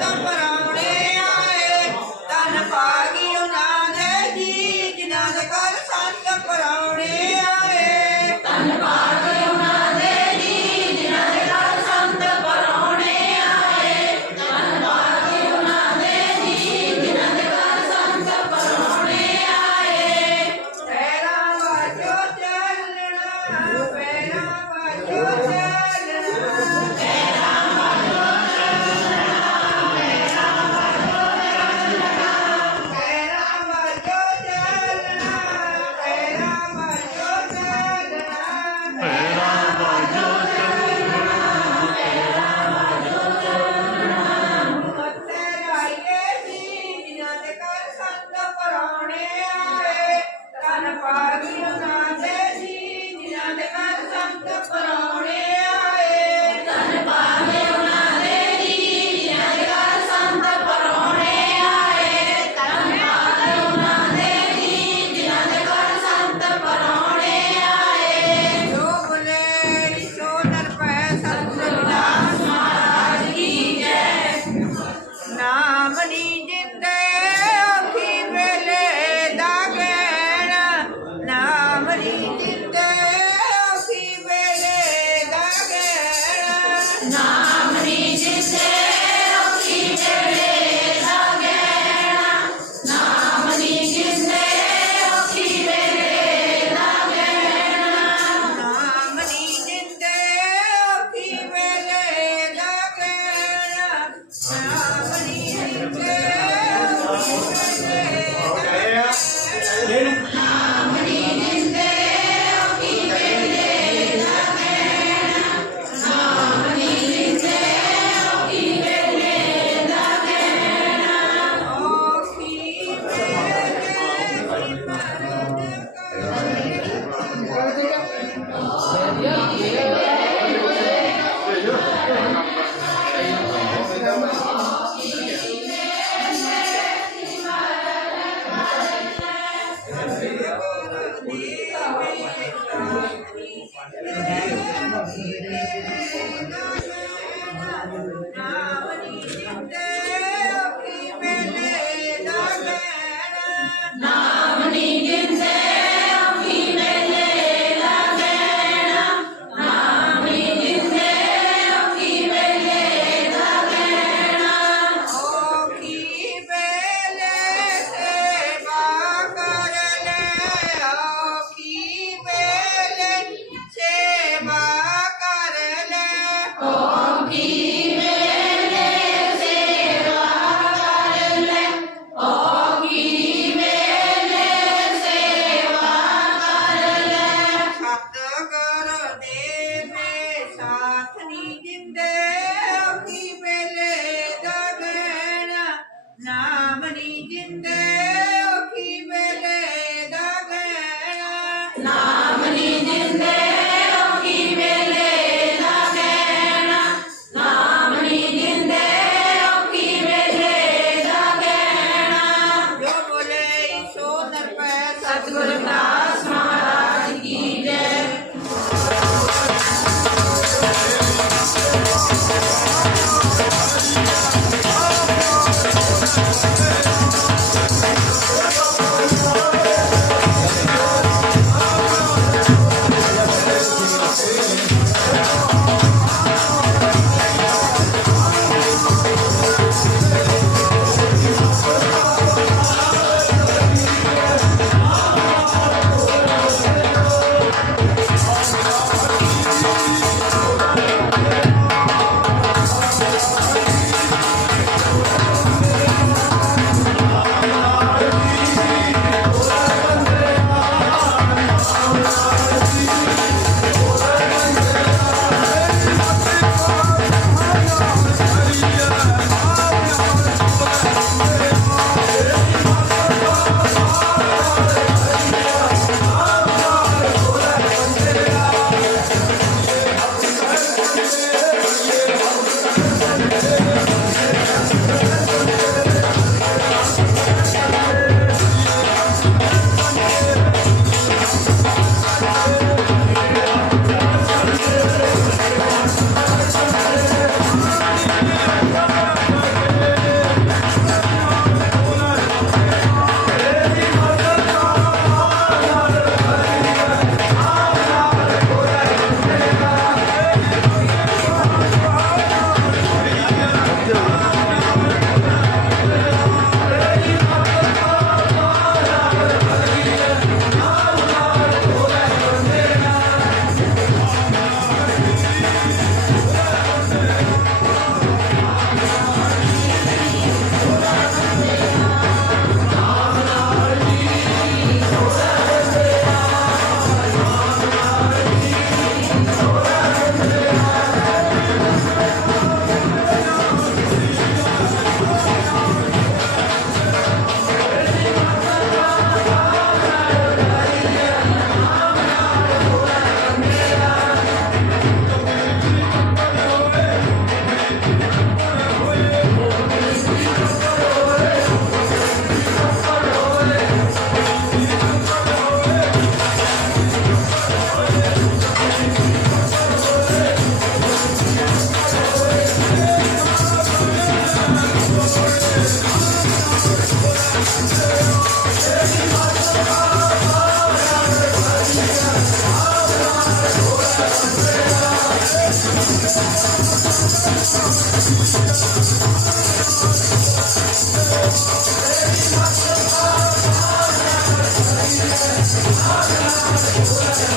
Thank you. ಅವನಿಗಿದ್ದೇ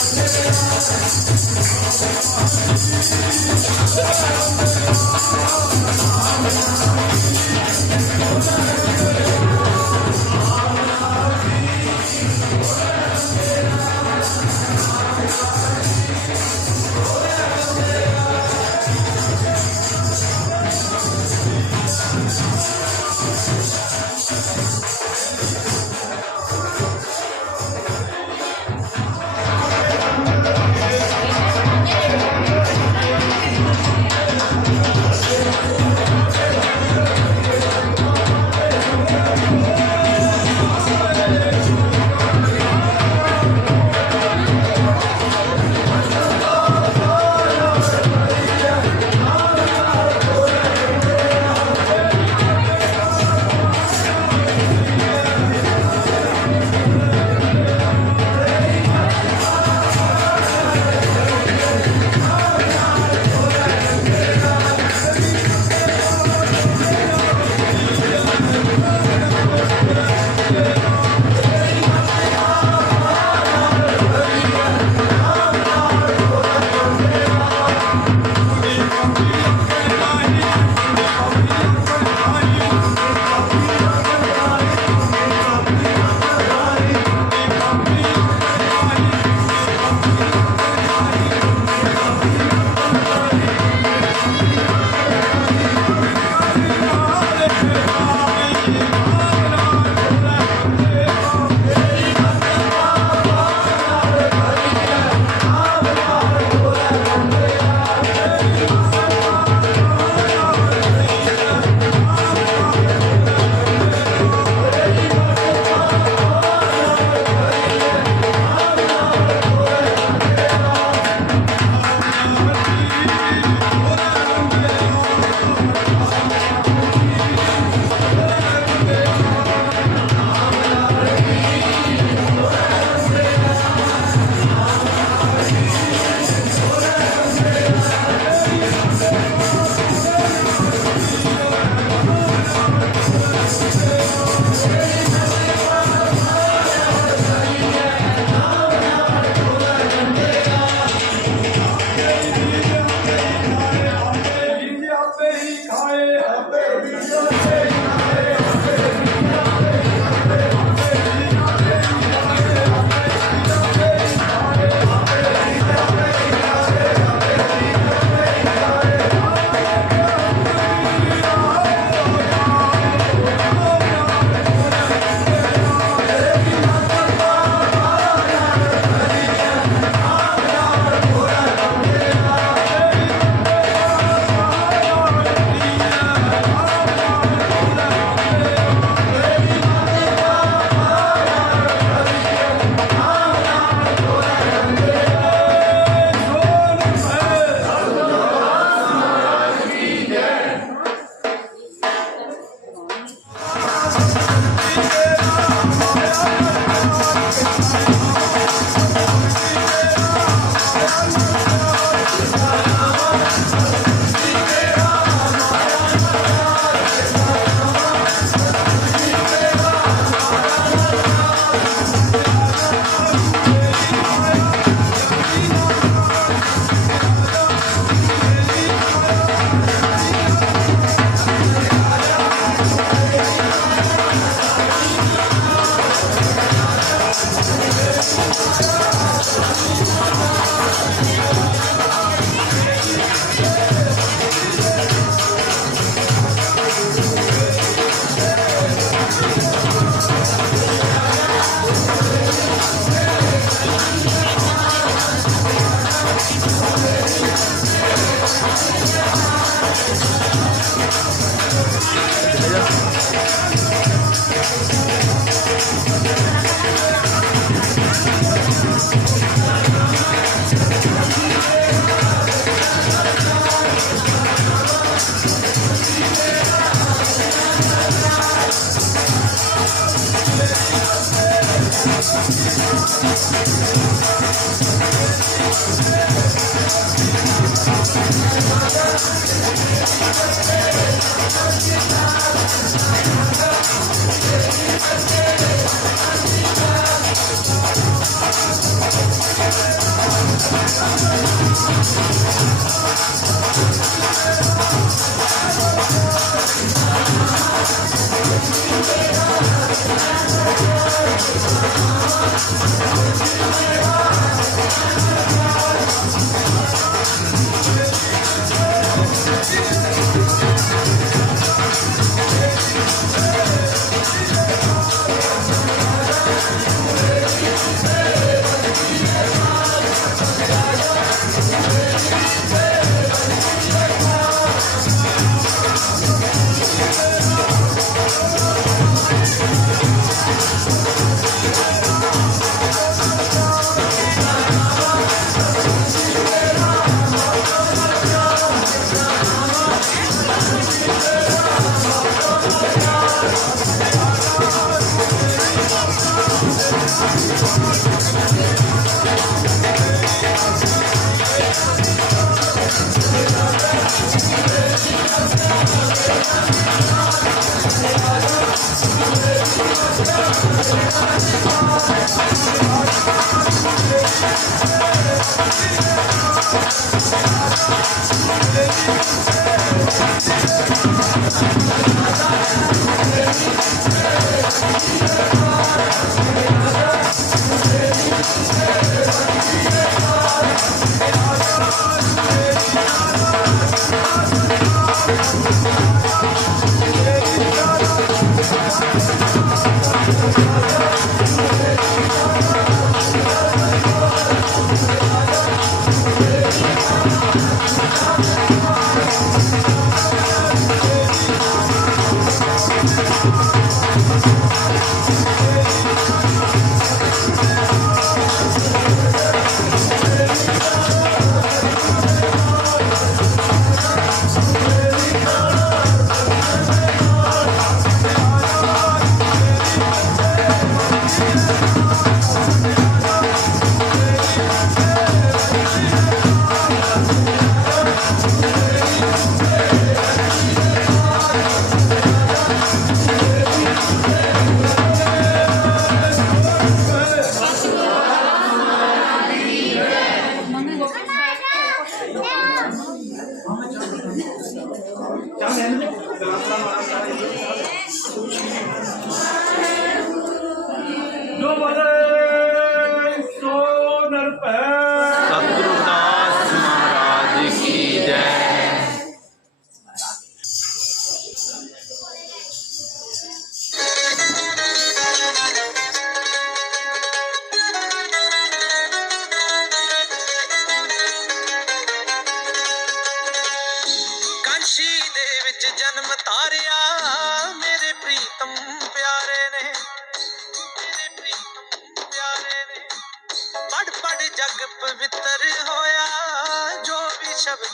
Yeah.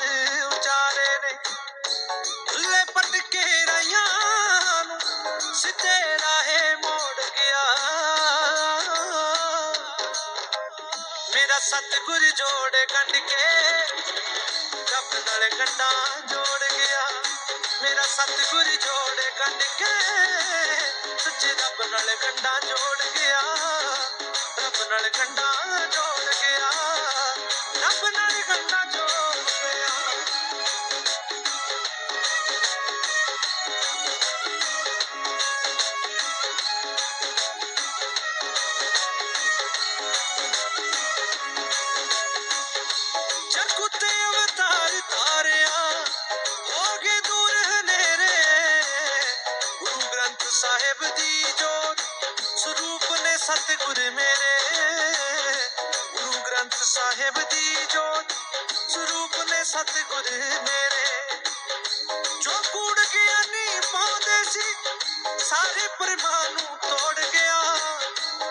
ਉਚਾਰੇ ਨੇ ਭੁੱਲੇ ਪਟ ਕੇ ਰਈਆਂ ਨੂੰ ਸਿੱਧੇ ਰਾਹੇ ਮੋੜ ਗਿਆ ਮੇਰਾ ਸਤਿਗੁਰ ਜੋੜ ਕੰਡ ਕੇ ਰੱਬ ਨਾਲ ਕੰਡਾ ਜੋੜ ਗਿਆ ਮੇਰਾ ਸਤਿਗੁਰ ਜੋੜ ਕੰਡ ਕੇ ਸੱਚੇ ਰੱਬ ਨਾਲ ਕੰਡਾ ਜੋੜ ਗਿਆ ਰੱਬ ਨਾਲ ਕੰਡਾ ਜੋੜ ਗਿਆ ਰੱਬ ਨਾਲ ਕੰਡਾ ਸਤਿਗੁਰ ਮੇਰੇ ਗੁਰੂ ਗ੍ਰੰਥ ਸਾਹਿਬ ਦੀ ਜੋਤ ਸਰੂਪ ਨੇ ਸਤਿਗੁਰ ਮੇਰੇ ਜੋ ਕੂੜ ਗਿਆਨੀ ਪਾਉਂਦੇ ਸੀ ਸਾਰੇ ਪਰਮਾਂ ਨੂੰ ਤੋੜ ਗਿਆ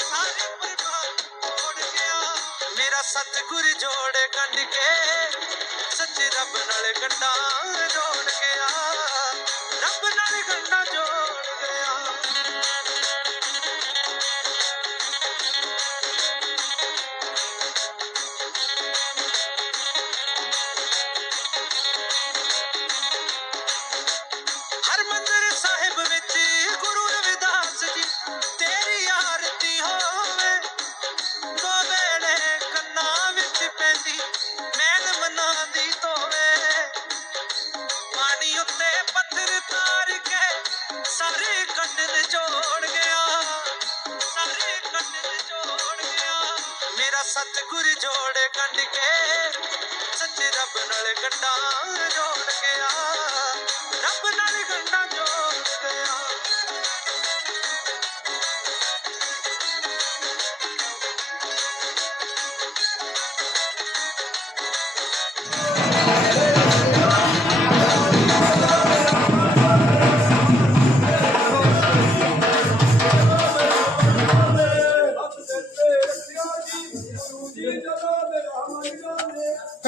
ਸਾਰੇ ਪਰਮਾਂ ਨੂੰ ਤੋੜ ਗਿਆ ਮੇਰਾ ਸਤਿਗੁਰ ਜੋੜ ਕੰਡ ਕੇ ਸੱਚੇ ਰੱਬ ਨਾਲ ਗੰਡਾ ਜੋੜ ਗਿਆ ਰੱਬ ਨਾਲ ਗੰਡਾ ਜੋੜ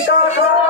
Stop